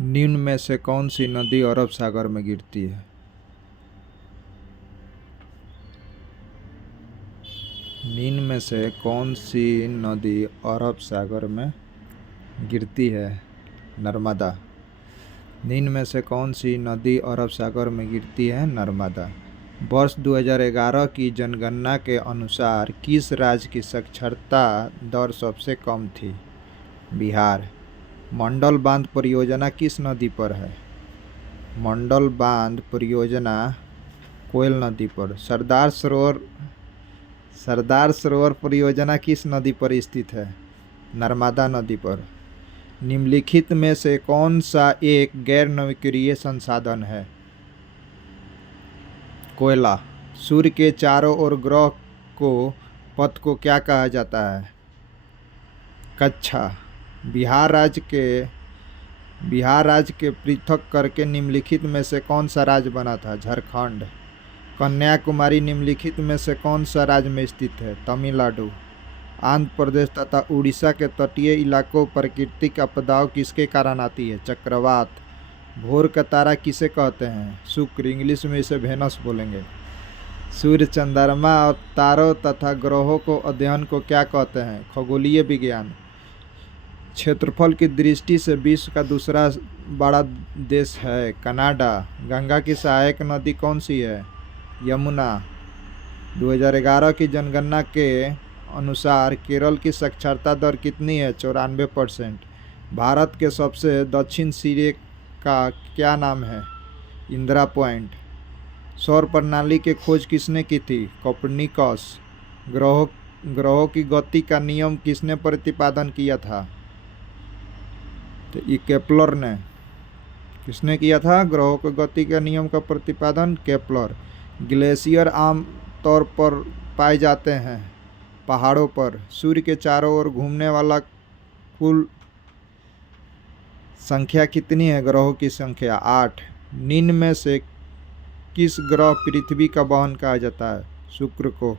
निम्न में से कौन सी नदी अरब सागर में गिरती है? निम्न में से कौन सी नदी अरब सागर में गिरती है? नर्मदा। निम्न में से कौन सी नदी अरब सागर में गिरती है? नर्मदा। वर्ष 2011 की जनगणना के अनुसार किस राज्य की साक्षरता दर सबसे कम थी? बिहार। मंडल बांध परियोजना किस नदी पर है? मंडल बांध परियोजना कोयल नदी पर। सरदार सरोवर परियोजना किस नदी पर स्थित है? नर्मदा नदी पर। निम्नलिखित में से कौन सा एक गैर नवीकरणीय संसाधन है? कोयला। सूर्य के चारों ओर ग्रह को पथ को क्या कहा जाता है? कक्षा। बिहार राज्य के पृथक करके निम्नलिखित में से कौन सा राज्य बना था? झारखंड। कन्याकुमारी निम्नलिखित में से कौन सा राज्य में स्थित है? तमिलनाडु। आंध्र प्रदेश तथा उड़ीसा के तटीय इलाकों प्राकृतिक आपदाओं किसके कारण आती है? चक्रवात। भोर का तारा किसे कहते हैं? शुक्र। इंग्लिश में इसे वेनस बोलेंगे। सूर्य, चंद्रमा और तारों तथा ग्रहों को अध्ययन को क्या कहते हैं? खगोलीय विज्ञान। क्षेत्रफल की दृष्टि से विश्व का दूसरा बड़ा देश है कनाडा। गंगा की सहायक नदी कौन सी है? यमुना। 2011 की जनगणना के अनुसार केरल की साक्षरता दर कितनी है? 94%। भारत के सबसे दक्षिण सिरे का क्या नाम है? इंदिरा पॉइंट। सौर प्रणाली की खोज किसने की थी? कोपरनिकस। ग्रहों की गति का नियम किसने प्रतिपादन किया था? तो ये केपलर ने। किसने किया था ग्रहों की गति का नियम का प्रतिपादन? केपलर। ग्लेशियर आम तौर पर पाए जाते हैं पहाड़ों पर। सूर्य के चारों ओर घूमने वाला कुल संख्या कितनी है? ग्रहों की संख्या 8। निम्न में से किस ग्रह पृथ्वी का वाहन कहा जाता है? शुक्र को।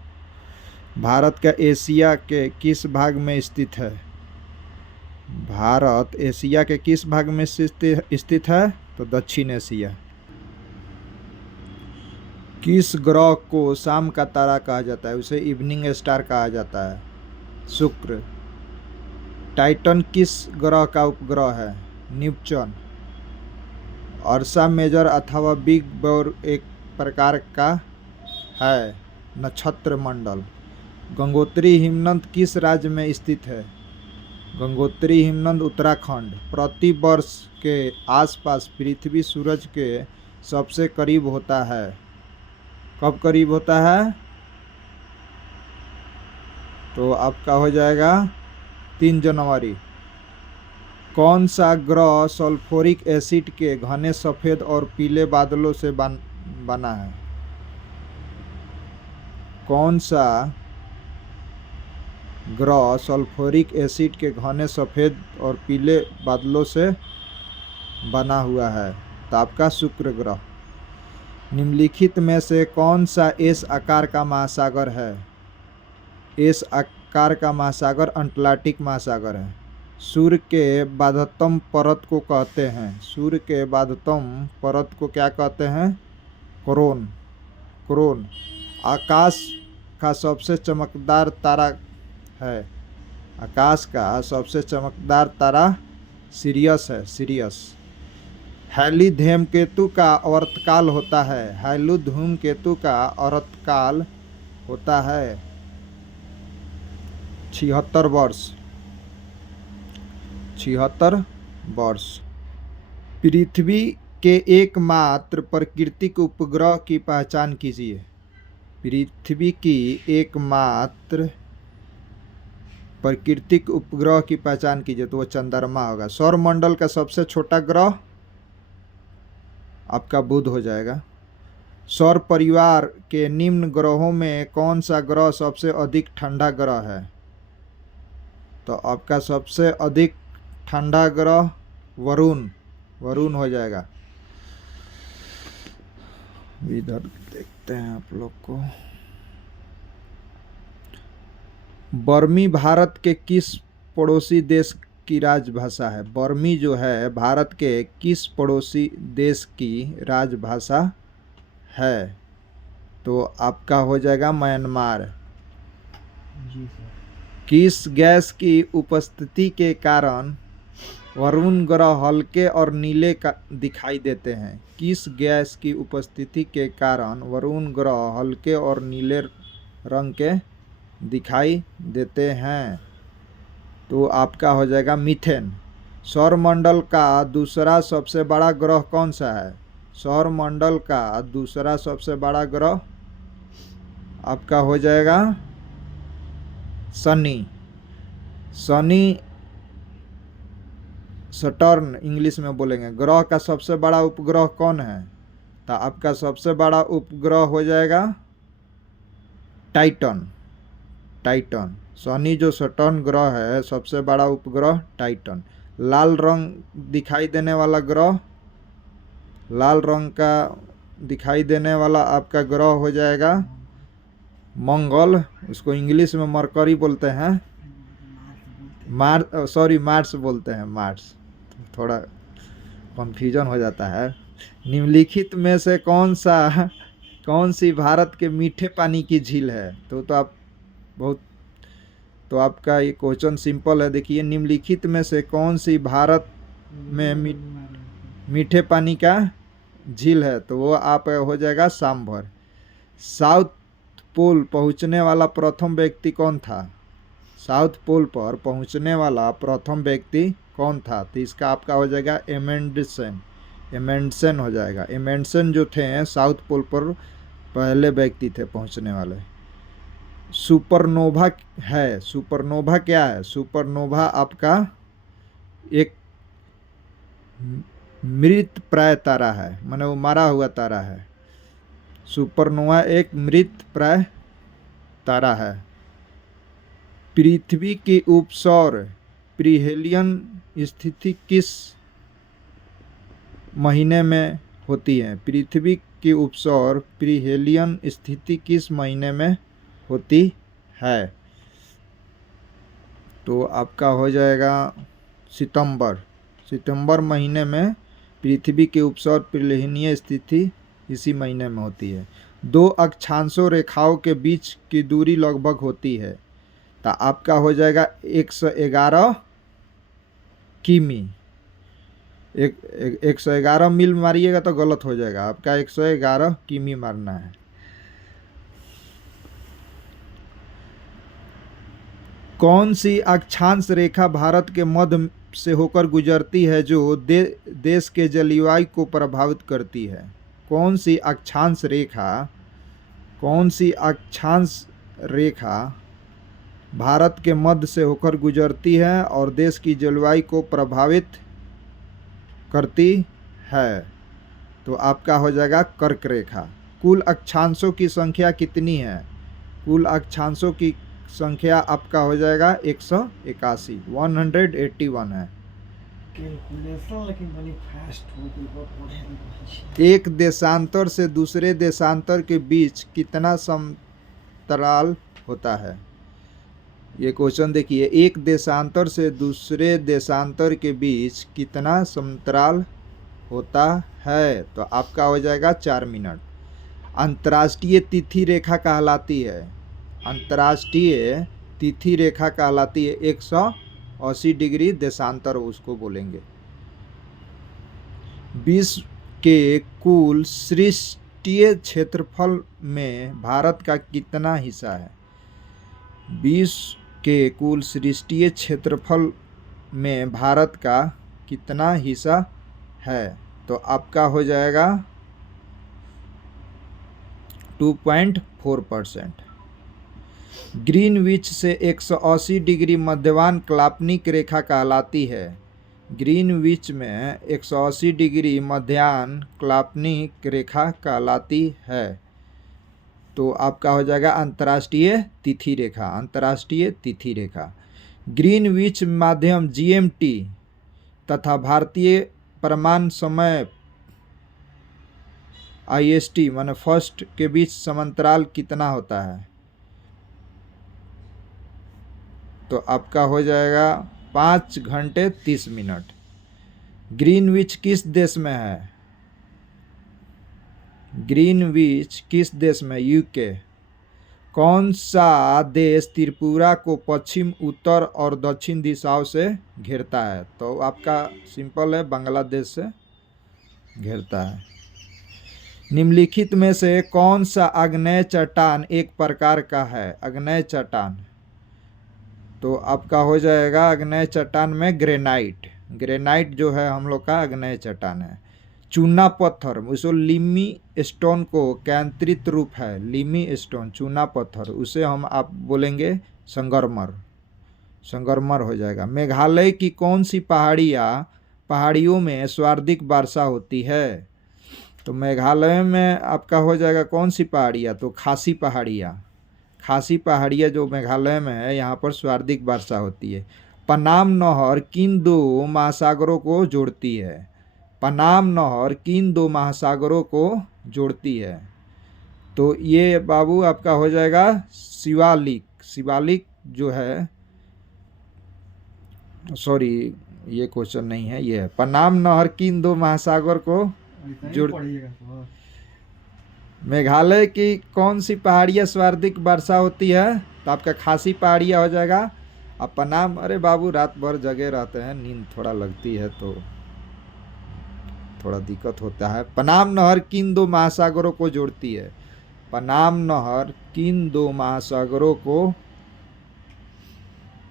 भारत का एशिया के किस भाग में स्थित है? भारत एशिया के किस भाग में स्थित है? तो दक्षिण एशिया। किस ग्रह को शाम का तारा कहा जाता है? उसे इवनिंग स्टार कहा जाता है। शुक्र। टाइटन किस ग्रह का उपग्रह है? न्यूट्रॉन। अर्सा मेजर अथवा बिग बेर एक प्रकार का है नक्षत्र मंडल। गंगोत्री हिमनद किस राज्य में स्थित है? गंगोत्री हिमनद उत्तराखंड। प्रति वर्ष के आसपास पृथ्वी सूरज के सबसे करीब होता है। कब करीब होता है? तो आपका हो जाएगा 3 जनवरी। कौन सा ग्रह सल्फ्यूरिक एसिड के घने सफेद और पीले बादलों से बना है? कौन सा ग्रह सल्फ्यूरिक एसिड के घने सफेद और पीले बादलों से बना हुआ है? तो आपका शुक्र ग्रह। निम्नलिखित में से कौन सा एस आकार का महासागर है? एस आकार का महासागर अटलांटिक महासागर है। सूर्य के बाध्यतम परत को कहते हैं? सूर्य के बाध्यतम परत को क्या कहते हैं? कोरोन। आकाश का सबसे चमकदार तारा है? आकाश का सबसे चमकदार तारा सिरियस है। सिरियस। हैली धूमकेतु का आवर्तकाल होता है? हैली धूमकेतु का आवर्तकाल होता है 76 वर्ष। 76 वर्ष। पृथ्वी के एकमात्र प्राकृतिक उपग्रह की पहचान कीजिए। पृथ्वी की एकमात्र प्राकृतिक उपग्रह की पहचान कीजिए तो वो चंद्रमा होगा। सौरमंडल का सबसे छोटा ग्रह आपका बुध हो जाएगा। सौर परिवार के निम्न ग्रहों में कौन सा ग्रह सबसे अधिक ठंडा ग्रह है? तो आपका सबसे अधिक ठंडा ग्रह वरुण हो जाएगा। इधर देखते हैं आप लोग को। बर्मी भारत के किस पड़ोसी देश की राजभाषा है? बर्मी जो है भारत के किस पड़ोसी देश की राजभाषा है? तो आपका हो जाएगा म्यांमार। जी सर। किस गैस की उपस्थिति के कारण वरुण ग्रह हल्के और नीले का दिखाई देते हैं? किस गैस की उपस्थिति के कारण वरुण ग्रह हल्के और नीले रंग के दिखाई देते हैं? तो आपका हो जाएगा मीथेन। सौरमंडल का दूसरा सबसे बड़ा ग्रह कौन सा है? सौरमंडल का दूसरा सबसे बड़ा ग्रह आपका हो जाएगा शनि। शनि सटर्न इंग्लिश में बोलेंगे। ग्रह का सबसे बड़ा उपग्रह कौन है? तो आपका सबसे बड़ा उपग्रह हो जाएगा टाइटन। टाइटन। शनि जो सटर्न ग्रह है सबसे बड़ा उपग्रह टाइटन। लाल रंग दिखाई देने वाला ग्रह, लाल रंग का दिखाई देने वाला आपका ग्रह हो जाएगा मंगल। उसको इंग्लिश में मरकरी बोलते हैं, मार्स बोलते हैं, मार्स। थोड़ा कंफ्यूजन हो जाता है। निम्नलिखित में से कौन सी भारत के मीठे पानी की झील है? तो आप बहुत तो आपका ये क्वेश्चन सिंपल है। देखिए, निम्नलिखित में से कौन सी भारत में मीठे पानी का झील है? तो वो आप हो जाएगा सांभर। साउथ पोल पहुंचने वाला प्रथम व्यक्ति कौन था? साउथ पोल पर पहुंचने वाला प्रथम व्यक्ति कौन था? तो इसका आपका हो जाएगा एमेंडसन हो जाएगा। एमेंडसन जो थे साउथ पोल पर पहले व्यक्ति थे पहुंचने वाले। सुपरनोवा है। सुपरनोवा क्या है? सुपरनोवा आपका एक मृत प्राय तारा है, माने वो मरा हुआ तारा है। सुपरनोवा एक मृत प्राय तारा है। पृथ्वी की उपसौर पीरिहेलियन स्थिति किस महीने में होती है? पृथ्वी की उपसौर पीरिहेलियन स्थिति किस महीने में होती है? तो आपका हो जाएगा सितंबर महीने में पृथ्वी के उपसौर पीरिहेलियन स्थिति इसी महीने में होती है। दो अक्षांशों रेखाओं के बीच की दूरी लगभग होती है। तो आपका हो जाएगा 111 किमी। 111 मील मारिएगा तो गलत हो जाएगा, आपका 111 किमी मारना है। कौन सी अक्षांश रेखा भारत के मध्य से होकर गुजरती है जो देश के जलवायु को प्रभावित करती है? कौन सी अक्षांश रेखा भारत के मध्य से होकर गुजरती है और देश की जलवायु को प्रभावित करती है? तो आपका हो जाएगा कर्क रेखा। कुल अक्षांशों की संख्या कितनी है? कुल अक्षांशों की संख्या आपका हो जाएगा 181 है। लेकिन बड़ी फास्ट हो गई। एक देशांतर से दूसरे देशांतर के बीच कितना समतराल होता है? ये क्वेश्चन देखिए, एक देशांतर से दूसरे देशांतर के बीच कितना समतराल होता है? तो आपका हो जाएगा 4 मिनट। अंतर्राष्ट्रीय तिथि रेखा कहलाती है। अंतर्राष्ट्रीय तिथि रेखा कहलाती है 180 डिग्री देशांतर, उसको बोलेंगे। विश्व के कुल सृष्टीय क्षेत्रफल में भारत का कितना हिस्सा है? विश्व के कुल सृष्टीय क्षेत्रफल में भारत का कितना हिस्सा है? तो आपका हो जाएगा 2.4%। ग्रीनविच से 180 डिग्री मध्यमान काल्पनिक रेखा कहलाती है। ग्रीनविच में 180 डिग्री मध्याह्न काल्पनिक रेखा कहलाती है। तो आपका हो जाएगा अंतर्राष्ट्रीय तिथि रेखा। अंतर्राष्ट्रीय तिथि रेखा ग्रीनविच माध्यम GMT तथा भारतीय प्रमाण समय IST माने फर्स्ट के बीच समांतराल कितना होता है? तो आपका हो जाएगा 5 घंटे 30 मिनट। ग्रीनविच किस देश में है? ग्रीनविच किस देश में? यूके। कौन सा देश त्रिपुरा को पश्चिम, उत्तर और दक्षिण दिशाओं से घेरता है? तो आपका सिंपल है, बांग्लादेश से घेरता है। निम्नलिखित में से कौन सा आग्नेय चट्टान एक प्रकार का है? आग्नेय चट्टान, तो आपका हो जाएगा आग्नेय चट्टान में ग्रेनाइट। ग्रेनाइट जो है हम लोग का आग्नेय चट्टान है। चूना पत्थर, उसको लिमी स्टोन को केंद्रित रूप है, लिमी स्टोन चूना पत्थर, उसे हम आप बोलेंगे संगमरमर, संगमरमर हो जाएगा। मेघालय की कौन सी पहाड़ियों में सर्वाधिक वर्षा होती है? तो मेघालय में आपका हो जाएगा कौन सी पहाड़ियाँ? तो खासी पहाड़ियाँ, खासी पहाड़ियाँ जो मेघालय में है, यहाँ पर सर्वाधिक वर्षा होती है। पनाम नहर किन दो महासागरों को जोड़ती है? पनाम नहर किन दो महासागरों को जोड़ती है? तो ये बाबू आपका हो जाएगा शिवालिक। शिवालिक जो है, सॉरी ये क्वेश्चन नहीं है, ये है पनाम नहर किन दो महासागर को जोड़। मेघालय की कौन सी पहाड़ियाँ सर्वाधिक वर्षा होती है? तो आपका खासी पहाड़ियाँ हो जाएगा। अब पनाम, अरे बाबू रात भर जगे रहते हैं, नींद थोड़ा लगती है तो थोड़ा दिक्कत होता है। पनाम नहर किन दो महासागरों को जोड़ती है? पनाम नहर किन दो महासागरों को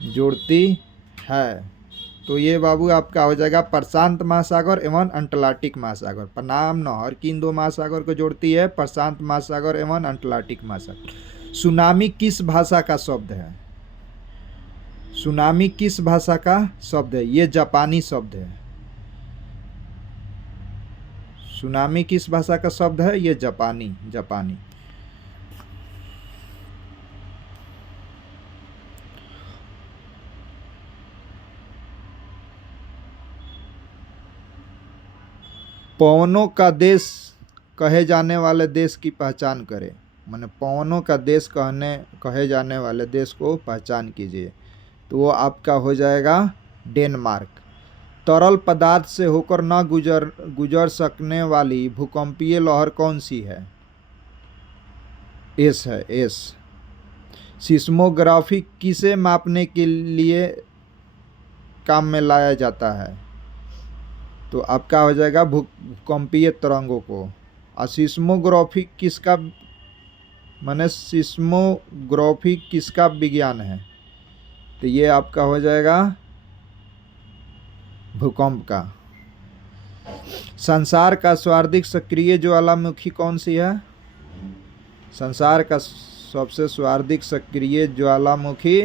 जोड़ती है? तो ये बाबू आपका हो जाएगा प्रशांत महासागर एवं अटलांटिक महासागर। पनाम नहर किन दो महासागर को जोड़ती है? प्रशांत महासागर एवं अटलांटिक महासागर। सुनामी किस भाषा का शब्द है? सुनामी किस भाषा का शब्द है? ये जापानी शब्द है। सुनामी किस भाषा का शब्द है? ये जापानी, जापानी। पवनों का देश कहे जाने वाले देश की पहचान करें। माने पवनों का देश कहे जाने वाले देश को पहचान कीजिए। तो वो आपका हो जाएगा डेनमार्क। तरल पदार्थ से होकर न गुजर सकने वाली भूकंपीय लहर कौन सी है? एस है, एस। सिस्मोग्राफी किसे मापने के लिए काम में लाया जाता है? तो आपका हो जाएगा भूकंपीय तरंगों को। और सिस्मोग्राफी किसका, माने सिस्मोग्राफी किसका विज्ञान है? तो ये आपका हो जाएगा भूकंप का। संसार का सर्वाधिक सक्रिय ज्वालामुखी कौन सी है? संसार का सबसे सर्वाधिक सक्रिय ज्वालामुखी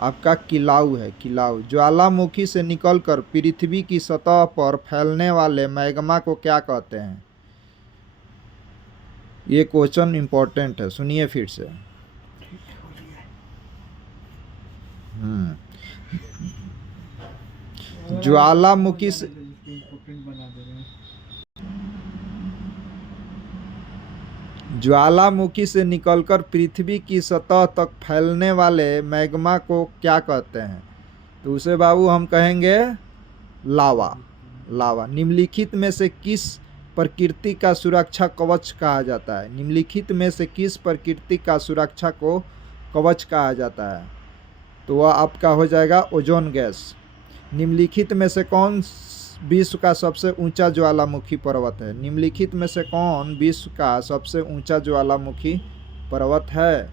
आपका किलाउ है, किलाउ। ज्वालामुखी से निकलकर पृथ्वी की सतह पर फैलने वाले मैग्मा को क्या कहते हैं? ये क्वेश्चन इंपॉर्टेंट है, सुनिए फिर से। ज्वालामुखी से ज्वालामुखी से निकलकर पृथ्वी की सतह तक फैलने वाले मैग्मा को क्या कहते हैं? तो उसे बाबू हम कहेंगे लावा, लावा। निम्नलिखित में से किस प्रकृति का सुरक्षा कवच कहा जाता है? निम्नलिखित में से किस प्रकृति का सुरक्षा को कवच कहा जाता है? तो वह आपका हो जाएगा ओजोन गैस। निम्नलिखित में से कौन विश्व का सबसे ऊंचा ज्वालामुखी पर्वत है? निम्नलिखित में से कौन विश्व का सबसे ऊंचा ज्वालामुखी पर्वत है?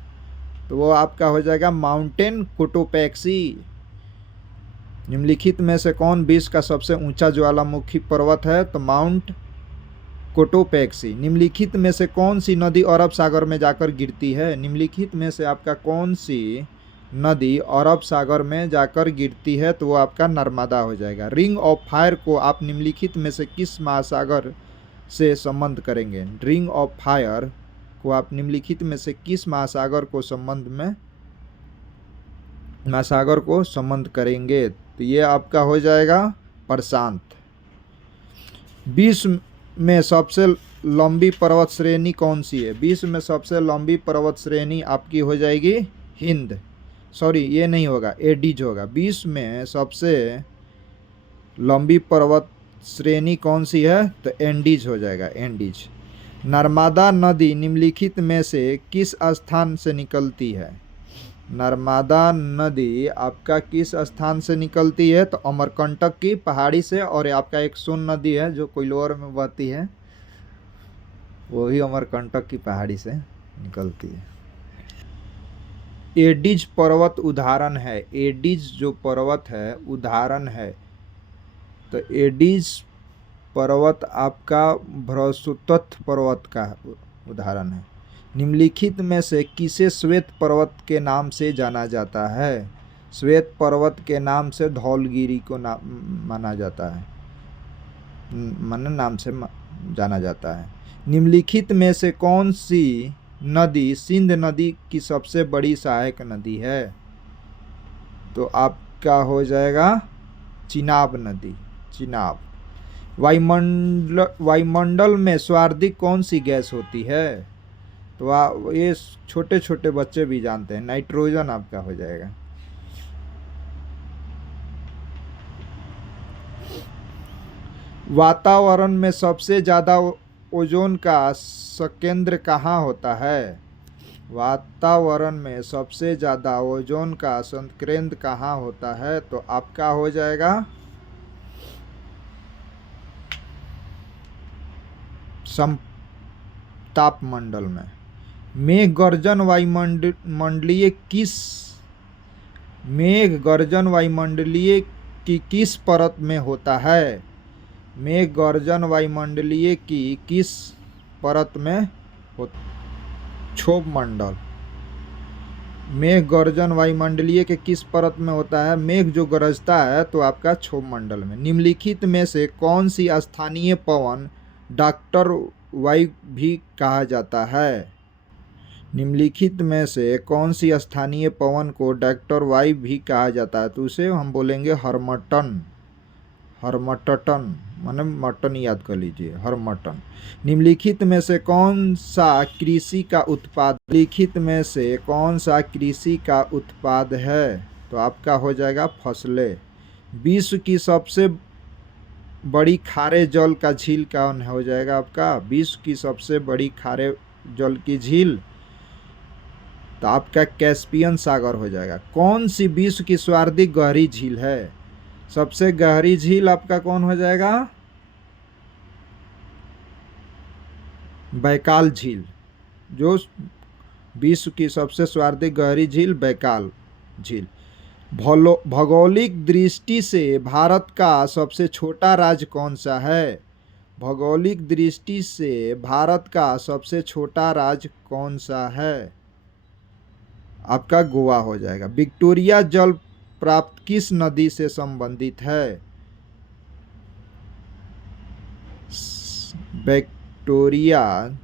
तो वो आपका हो जाएगा माउंटेन कोटोपैक्सी। निम्नलिखित में से कौन विश्व का सबसे ऊंचा ज्वालामुखी पर्वत है? तो माउंट कोटोपैक्सी। निम्नलिखित में से कौन सी नदी अरब सागर में जाकर गिरती है? निम्नलिखित में से आपका कौन सी नदी अरब सागर में जाकर गिरती है? तो वो आपका नर्मदा हो जाएगा। रिंग ऑफ फायर को आप निम्नलिखित में से किस महासागर से संबंध करेंगे? रिंग ऑफ फायर को आप निम्नलिखित में से किस महासागर को संबंध करेंगे? तो ये आपका हो जाएगा प्रशांत। विश्व में सबसे लंबी पर्वत श्रेणी कौन सी है? विश्व में सबसे लंबी पर्वत श्रेणी आपकी हो जाएगी हिंद। सॉरी ये नहीं होगा, एडिज होगा। विश्व में सबसे लंबी पर्वत श्रेणी कौन सी है? तो एंडीज हो जाएगा, एंडीज। नर्मदा नदी निम्नलिखित में से किस स्थान से निकलती है? नर्मदा नदी आपका किस स्थान से निकलती है? तो अमरकंटक की पहाड़ी से। और आपका एक सोन नदी है जो कोइलोर में बहती है, वो भी अमरकंटक की पहाड़ी से निकलती है। एडिज पर्वत उदाहरण है, एडिज जो पर्वत है उदाहरण है। तो एडिज पर्वत आपका बृहस्पति पर्वत का उदाहरण है। निम्नलिखित में से किसे श्वेत पर्वत के नाम से जाना जाता है? श्वेत पर्वत के नाम से धौलगिरी को माना जाता है, नाम से जाना जाता है। निम्नलिखित में से कौन सी नदी सिंध नदी की सबसे बड़ी सहायक नदी है? तो आपका हो जाएगा चिनाब नदी, चिनाब। वायुमंडल में सर्वाधिक कौन सी गैस होती है? तो ये छोटे छोटे बच्चे भी जानते हैं, नाइट्रोजन आपका हो जाएगा। वातावरण में सबसे ज़्यादा ओजोन का संकेंद्र कहाँ होता है? वातावरण में सबसे ज़्यादा ओजोन का संकेंद्र कहाँ होता है? तो आपका हो जाएगा तापमंडल में। मेघ गर्जन वायुमंडलीय की किस परत में होता है? मेघ गर्जन वायुमंडलीय की किस परत में होता? क्षोभ मंडल। मेघ गर्जन वायुमंडलीय के किस परत में होता है? मेघ जो गरजता है तो आपका क्षोभ मंडल में। निम्नलिखित में से कौन सी स्थानीय पवन डॉक्टर वायु भी कहा जाता है? निम्नलिखित में से कौन सी स्थानीय पवन को डॉक्टर वायु भी कहा जाता है? तो उसे हम बोलेंगे हरमटन, हरमटन, माने मटन याद कर लीजिए, हरमटन। निम्नलिखित में से कौन सा कृषि का उत्पाद, लिखित में से कौन सा कृषि का उत्पाद है? तो आपका हो जाएगा फसलें। विश्व की सबसे बड़ी खारे जल का झील कौन हो जाएगा आपका? विश्व की सबसे बड़ी खारे जल की झील तो आपका कैस्पियन सागर हो जाएगा। कौन सी विश्व की सर्वाधिक गहरी झील है? सबसे गहरी झील आपका कौन हो जाएगा? बैकाल झील। जो विश्व की सबसे सर्वाधिक गहरी झील बैकाल झील। भौगोलिक दृष्टि से भारत का सबसे छोटा राज्य कौन सा है? भौगोलिक दृष्टि से भारत का सबसे छोटा राज्य कौन सा है? आपका गोवा हो जाएगा। विक्टोरिया जल प्राप्त किस नदी से संबंधित है? विक्टोरिया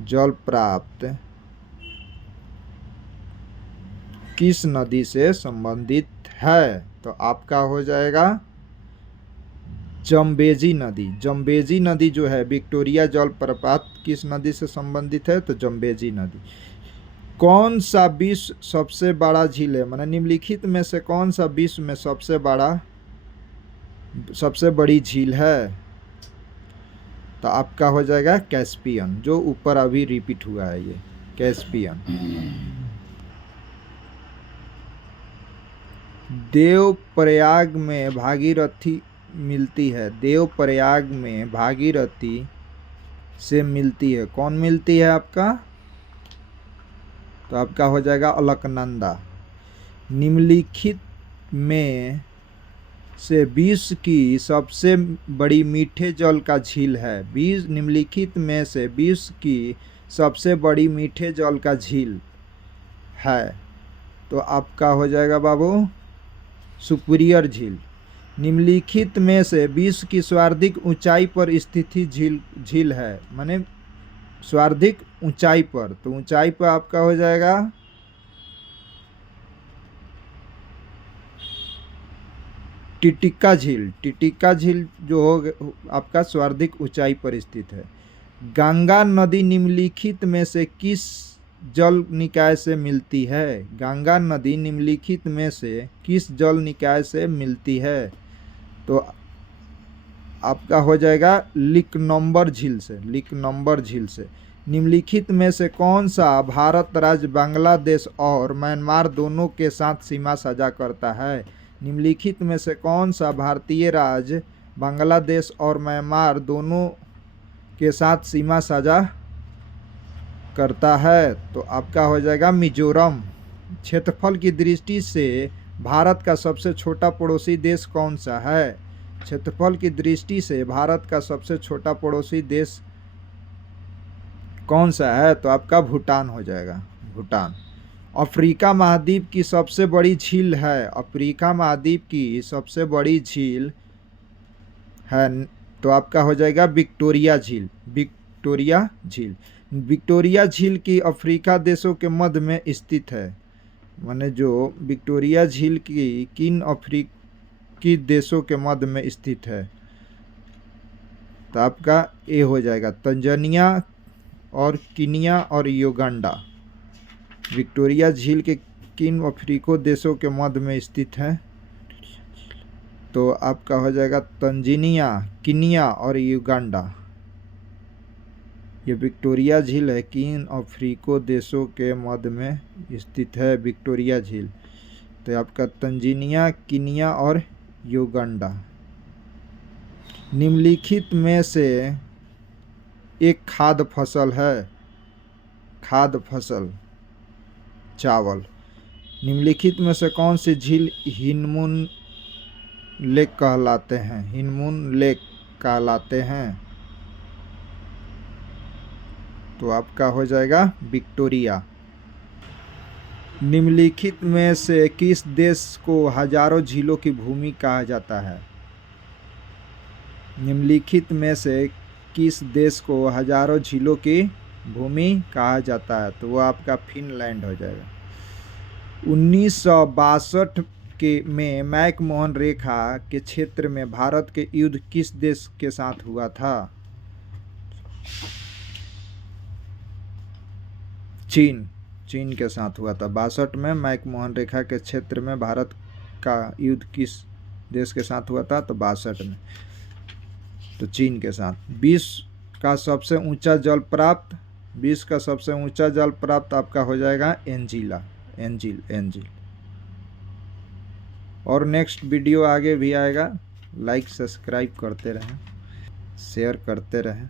जल प्राप्त किस नदी से संबंधित है? तो आपका हो जाएगा जम्बेजी नदी। जम्बेजी नदी जो है विक्टोरिया जल प्रपात किस नदी से संबंधित है? तो जम्बेजी नदी। कौन सा विश्व सबसे बड़ा झील है? माने निम्नलिखित में से कौन सा विश्व में सबसे बड़ी झील है? तो आपका हो जाएगा कैस्पियन, जो ऊपर अभी रिपीट हुआ है, ये कैस्पियन। देवप्रयाग में भागीरथी मिलती है। देवप्रयाग में भागीरथी से मिलती है, कौन मिलती है आपका? तो आपका हो जाएगा अलकनंदा। निम्नलिखित में से विश्व की सबसे बड़ी मीठे जल का झील है। निम्नलिखित में से विश्व की सबसे बड़ी मीठे जल का झील है। तो आपका हो जाएगा बाबू सुपीरियर झील। निम्नलिखित में से विश्व की सर्वाधिक ऊंचाई पर स्थित झील है, माने सर्वाधिक ऊंचाई पर। तो ऊंचाई पर आपका हो जाएगा टिटिका झील। टिटिका झील जो हो आपका सर्वाधिक ऊंचाई पर स्थित है। गंगा नदी निम्नलिखित में से किस जल निकाय से मिलती है? गंगा नदी निम्नलिखित में से किस जल निकाय से मिलती है? तो आपका हो जाएगा लिकनंबर झील से। लिकनंबर झील से। निम्नलिखित में से कौन सा भारत राज्य बांग्लादेश और म्यांमार दोनों के साथ सीमा साझा करता है? निम्नलिखित में से कौन सा भारतीय राज्य बांग्लादेश और म्यांमार दोनों के साथ सीमा साझा करता है? तो आपका हो जाएगा मिजोरम। क्षेत्रफल की दृष्टि से भारत का सबसे छोटा पड़ोसी देश कौन सा है? क्षेत्रफल की दृष्टि से भारत का सबसे छोटा पड़ोसी देश कौन सा है? तो आपका भूटान हो जाएगा। भूटान। अफ्रीका महाद्वीप की सबसे बड़ी झील है। अफ्रीका महाद्वीप की सबसे बड़ी झील है तो आपका हो जाएगा विक्टोरिया झील। विक्टोरिया झील। विक्टोरिया झील की अफ्रीका देशों के मध्य में स्थित है। माने जो विक्टोरिया झील की किन अफ्रीकी देशों के मध्य में स्थित है? तो आपका ए हो जाएगा तंजानिया और कीनिया और युगांडा। विक्टोरिया झील के किन अफ्रीकी देशों के मध्य में स्थित है? तो आपका हो जाएगा तंजानिया, कीनिया और युगांडा। ये विक्टोरिया झील है किन अफ्रीकी देशों के मध्य में स्थित है? विक्टोरिया झील। तो आपका तंजानिया, कीनिया और युगांडा। निम्नलिखित में से एक खाद्य फसल है। खाद्य फसल चावल। निम्नलिखित में से कौन सी झील हिनमून लेक कहलाते हैं? हिनमून लेक कहलाते हैं। तो आपका हो जाएगा विक्टोरिया। निम्नलिखित में से किस देश को हजारों झीलों की भूमि कहा जाता है? निम्नलिखित में से किस देश को हजारों झीलों की भूमि कहा जाता है? तो वो आपका फिनलैंड हो जाएगा। 1962 में मैकमोहन रेखा के क्षेत्र में भारत के युद्ध किस देश के साथ हुआ था? चीन। चीन के साथ हुआ था। 62 में मैकमोहन रेखा के क्षेत्र में भारत का युद्ध किस देश के साथ हुआ था? तो 62 में तो चीन के साथ। विश्व का सबसे ऊंचा जल प्राप्त आपका हो जाएगा एंजिला। एंजिल। और नेक्स्ट वीडियो आगे भी आएगा। लाइक सब्सक्राइब करते रहें, शेयर करते रहें।